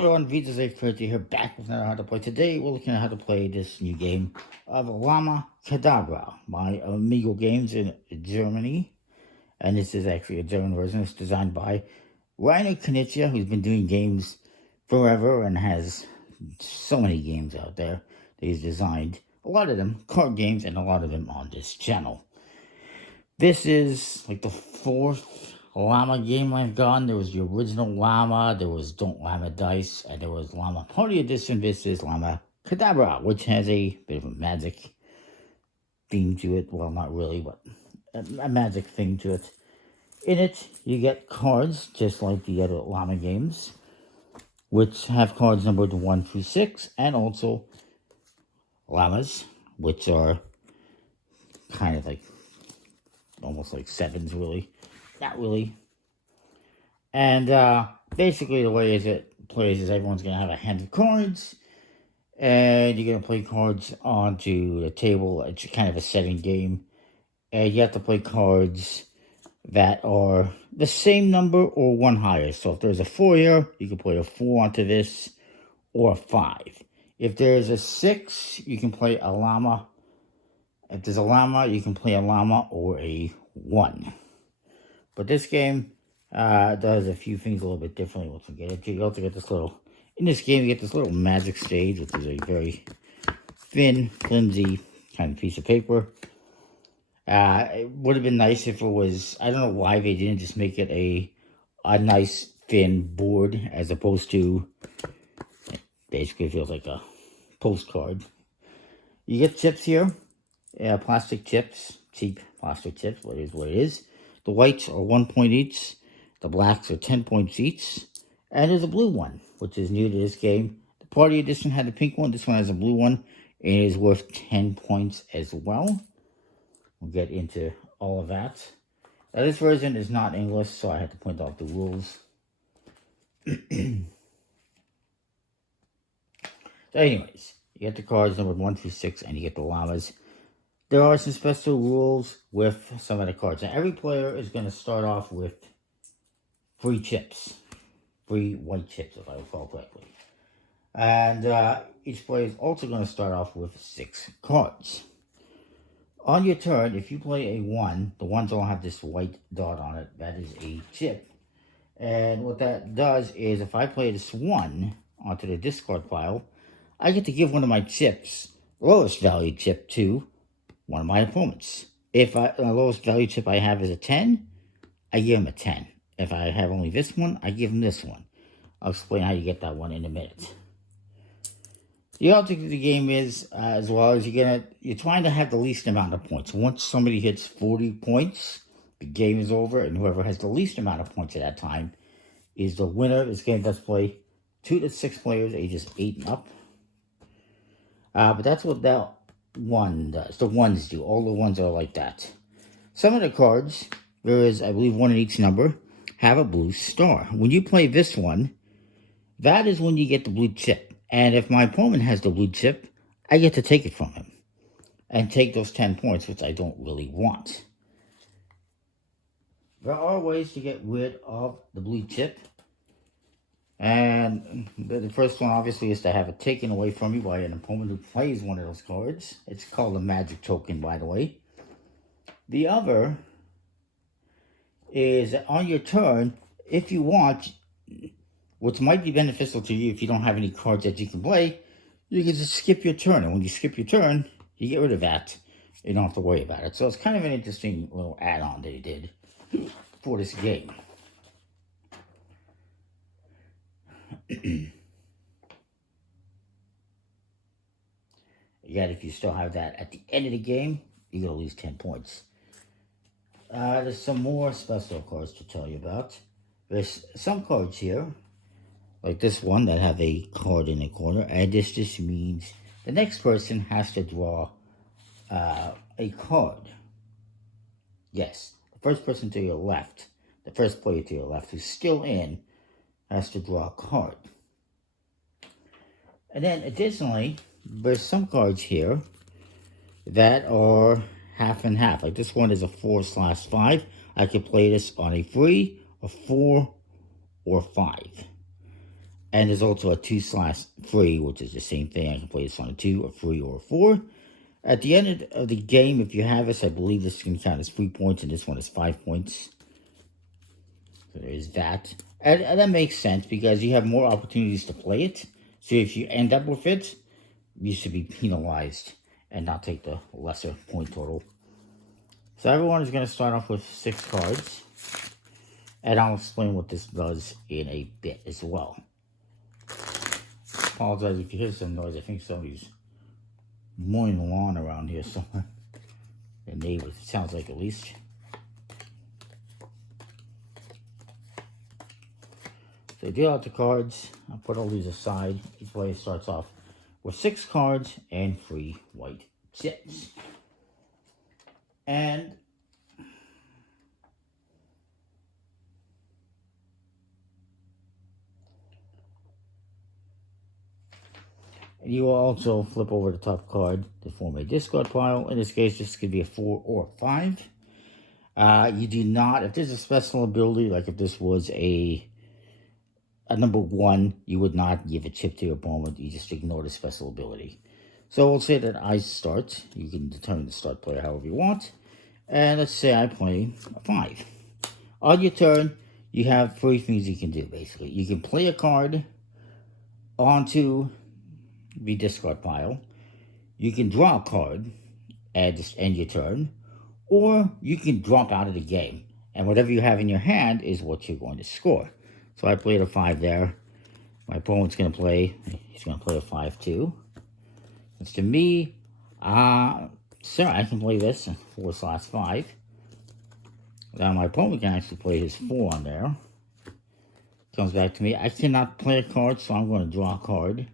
everyone, Vita's A30 here, back with another How to Play. Today, we're looking at how to play this new game of Lama Kadabra by amigo.games in Germany. And this is actually a German version. It's designed by Rainer Knizia, who's been doing games forever and has so many games out there that he's designed. A lot of them card games and a lot of them on this channel. This is like the fourth Lama game I've gotten. There was the original Lama, there was Don't Lama Dice, and there was Lama Party Edition. This is Lama Kadabra, which has a bit of a magic theme to it. Well, not really, but a magic theme to it. In it, you get cards, just like the other Lama games, which have cards numbered 1 through 6, and also Lamas, which are kind of like almost like 7s, really. Not really. And basically the way it plays is everyone's going to have a hand of cards, and you're going to play cards onto the table. It's kind of a setting game, and you have to play cards that are the same number or one higher. So if there's a 4 here, you can play a 4 onto this, or a 5. If there's a 6, you can play a Lama. If there's a Lama, you can play a Lama or a 1. But this game does a few things a little bit differently. Once you get it, you also get this little, in this game, you get this little magic stage, which is a very thin, flimsy kind of piece of paper. It would have been nice if it was, I don't know why they didn't just make it a nice thin board, as opposed to, basically feels like a postcard. You get chips here, plastic chips, cheap plastic chips, what it is. The whites are 1 point each, the blacks are 10 points each, and there's a blue one, which is new to this game. The party edition had the pink one, this one has a blue one, and it is worth 10 points as well. We'll get into all of that. Now, this version is not English, so I had to point out the rules. So anyways, you get the cards numbered 1 through 6, and you get the Lamas. There are some special rules with some of the cards. Now, every player is going to start off with 3 chips. 3 white chips, if I recall correctly. And each player is also going to start off with 6 cards. On your turn, if you play a 1, the 1s all have this white dot on it. That is a chip. And what that does is, if I play this 1 onto the discard pile, I get to give one of my chips, the lowest value chip, to one of my opponents. If the lowest value chip I have is a 10, I give him a 10. If I have only this one, I give him this one. I'll explain how you get that one in a minute. The object of the game is, as well as you're trying to have the least amount of points. Once somebody hits 40 points, the game is over, and whoever has the least amount of points at that time is the winner. This game does play 2 to 6 players, ages 8 and up. But that's what that 1 does. The 1s do. All the 1s are like that. Some of the cards, there is, I believe, 1 in each number, have a blue star. When you play this one, that is when you get the blue chip. And if my opponent has the blue chip, I get to take it from him and take those 10 points, which I don't really want. There are ways to get rid of the blue chip. And the first one, obviously, is to have it taken away from you by an opponent who plays one of those cards. It's called a magic token, by the way. The other is that on your turn, if you want, which might be beneficial to you if you don't have any cards that you can play, you can just skip your turn. And when you skip your turn, you get rid of that. You don't have to worry about it. So it's kind of an interesting little add-on they did for this game. Yet if you still have that at the end of the game, you're going to lose 10 points. There's some more special cards to tell you about. There's some cards here, like this one, that have a card in the corner. And this just means the next person has to draw a card. Yes, the first person to your left, the first player to your left who's still in, has to draw a card. And then additionally, there's some cards here that are half and half. Like this one is a 4/5. I could play this on a 3, a 4, or 5. And there's also a 2/3, which is the same thing. I can play this on a 2, a 3, or a 4. At the end of the game, if you have this, I believe this can count as 3 points, and this one is 5 points. So there's that. And that makes sense, because you have more opportunities to play it. So if you end up with it, you should be penalized and not take the lesser point total. So everyone is going to start off with 6 cards. And I'll explain what this does in a bit as well. Apologize if you hear some noise. I think somebody's mowing the lawn around here somewhere. The neighbors, it sounds like, at least. So deal out the cards. I'll put all these aside. Each player starts off with 6 cards and 3 white chips. And you will also flip over the top card to form a discard pile. In this case, this could be a 4 or a 5. You do not, if there's a special ability, like if this was a number 1, you would not give a chip to your opponent. You just ignore the special ability. So we'll say that I start. You can determine the start player however you want. And let's say I play a 5. On your turn, you have 3 things you can do, basically. You can play a card onto the discard pile. You can draw a card and just end your turn. Or you can drop out of the game. And whatever you have in your hand is what you're going to score. So I played a 5 there. My opponent's going to play, he's going to play a 5 too. It's to me, sir, I can play this 4/5. Now my opponent can actually play his 4 on there. Comes back to me. I cannot play a card, so I'm going to draw a card.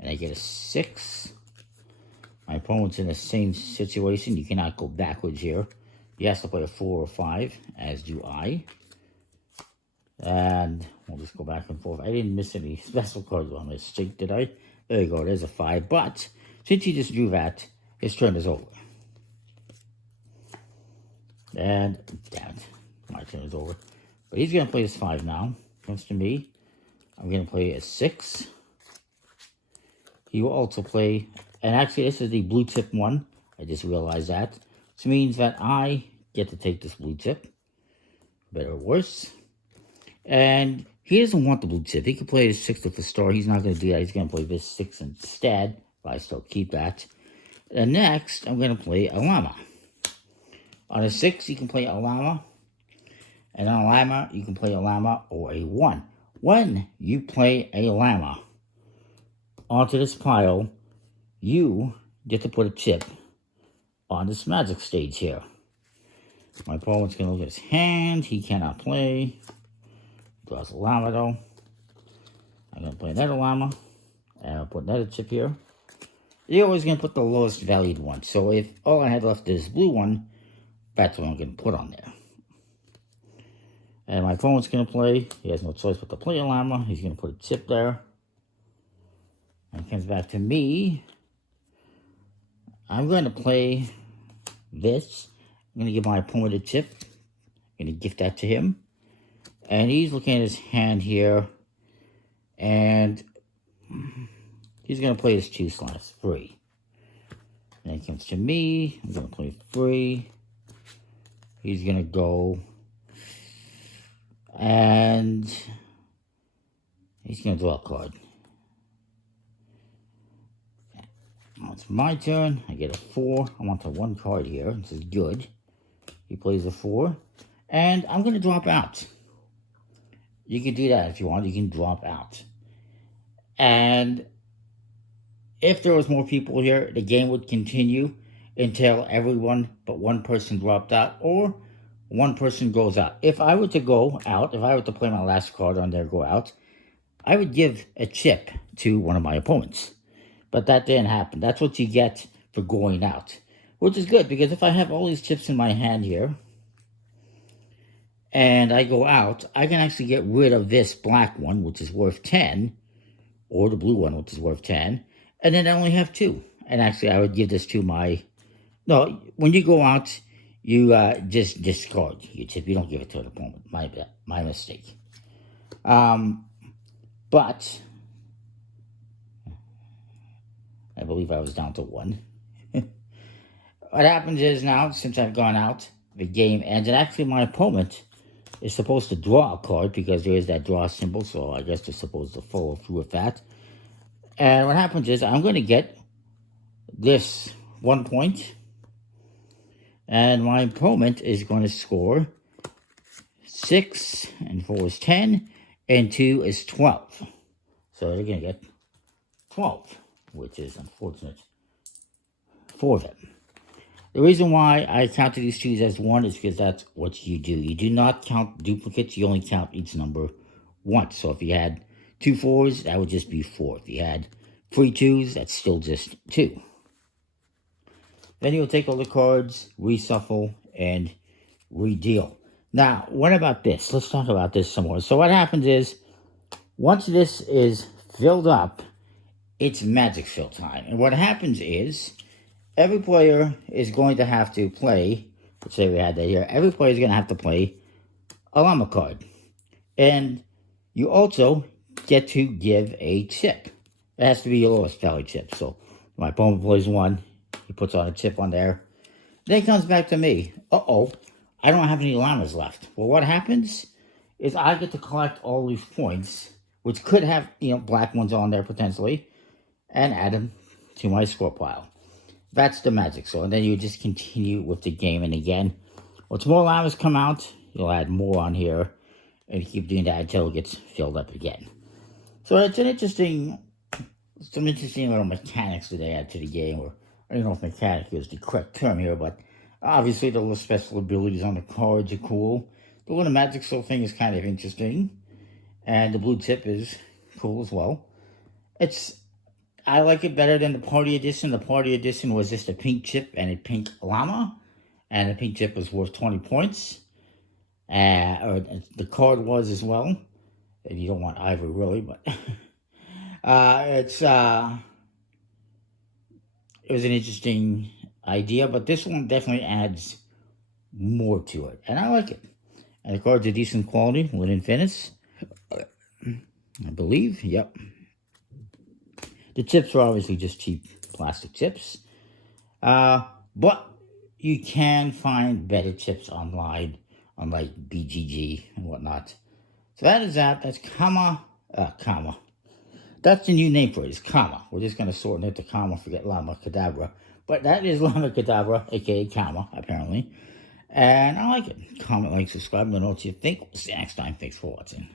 And I get a 6. My opponent's in the same situation. You cannot go backwards here. He has to play a 4 or 5, as do I. And we'll just go back and forth. I didn't miss any special cards on this streak, did I? There you go, there's a 5. But since he just drew that, his turn is over. And, damn it, my turn is over. But he's going to play his 5 now. Comes to me. I'm going to play a 6. He will also play, and actually this is the blue chip one. I just realized that. Which means that I get to take this blue chip. Better or worse. And he doesn't want the blue chip. He can play his 6 with a star. He's not going to do that. He's going to play this 6 instead. But I still keep that. And next, I'm going to play a Lama. On a 6, you can play a Lama. And on a Lama, you can play a Lama or a 1. When you play a Lama onto this pile, you get to put a chip on this magic stage here. My opponent's going to look at his hand. He cannot play. Draws a Lama though. I'm going to play another Lama. And I'll put another chip here. You're always going to put the lowest valued one. So if all I had left is blue one, that's what I'm going to put on there. And my opponent's going to play. He has no choice but to play a Lama. He's going to put a chip there. And it comes back to me. I'm going to play this. I'm going to give my opponent a chip. I'm going to gift that to him. And he's looking at his hand here. And he's going to play his 2/3. And then it comes to me. I'm going to play 3. He's going to go. And he's going to draw a card. Now it's my turn. I get a 4. I want the 1 card here. This is good. He plays a 4. And I'm going to drop out. You can do that if you want. You can drop out. And if there was more people here, the game would continue until everyone but 1 person dropped out or 1 person goes out. If I were to go out, if I were to play my last card on there, go out, I would give a chip to one of my opponents. But that didn't happen. That's what you get for going out. Which is good, because if I have all these chips in my hand here, and I go out, I can actually get rid of this black one, which is worth 10, or the blue one, which is worth 10, and then I only have 2. And actually, I would give this to my... No, when you go out, you just discard your chip. You don't give it to an opponent. My mistake. But But I believe I was down to 1. What happens is now, since I've gone out, the game ends. And actually, my opponent is supposed to draw a card because there is that draw symbol. So I guess they're supposed to follow through with that. And what happens is I'm going to get this 1 point. And my opponent is going to score 6, and 4 is 10, and 2 is 12. So they're going to get 12, which is unfortunate for them. The reason why I counted these 2s as 1 is because that's what you do. You do not count duplicates. You only count each number once. So if you had 2 4s, that would just be 4. If you had 3 2s, that's still just 2. Then you'll take all the cards, reshuffle, and redeal. Now, what about this? Let's talk about this some more. So what happens is, once this is filled up, it's magic fill time. And what happens is, every player is going to have to play, let's say we had that here, every player is going to have to play a Lama card. And you also get to give a chip. It has to be your lowest value chip. So my opponent plays 1. He puts on a chip on there. Then he comes back to me. Uh-oh, I don't have any llamas left. Well, what happens is I get to collect all these points, which could have, black ones on there potentially, and add them to my score pile. That's the magic. So, and then you just continue with the game. And again, once more llamas come out, you'll add more on here, and you keep doing that until it gets filled up again. So it's an interesting, some interesting little mechanics that they add to the game, or I don't know if mechanic is the correct term here, but obviously the little special abilities on the cards are cool. The little magic soul thing is kind of interesting. And the blue tip is cool as well. I like it better than the party edition. The party edition was just a pink chip and a pink llama. And the pink chip was worth 20 points. Or the card was as well. And you don't want ivory really, but it was an interesting idea, but this one definitely adds more to it, and I like it. And the cards are decent quality, linen finish, I believe. Yep. The chips are obviously just cheap plastic chips, but you can find better chips online on like BGG and whatnot. So that is that. That's comma. That's the new name for it, is Comma. We're just going to shorten it to Comma, forget Lama Kadabra. But that is Lama Kadabra, a.k.a. Comma, apparently. And I like it. Comment, like, subscribe, let me know what you think. We'll see you next time. Thanks for watching.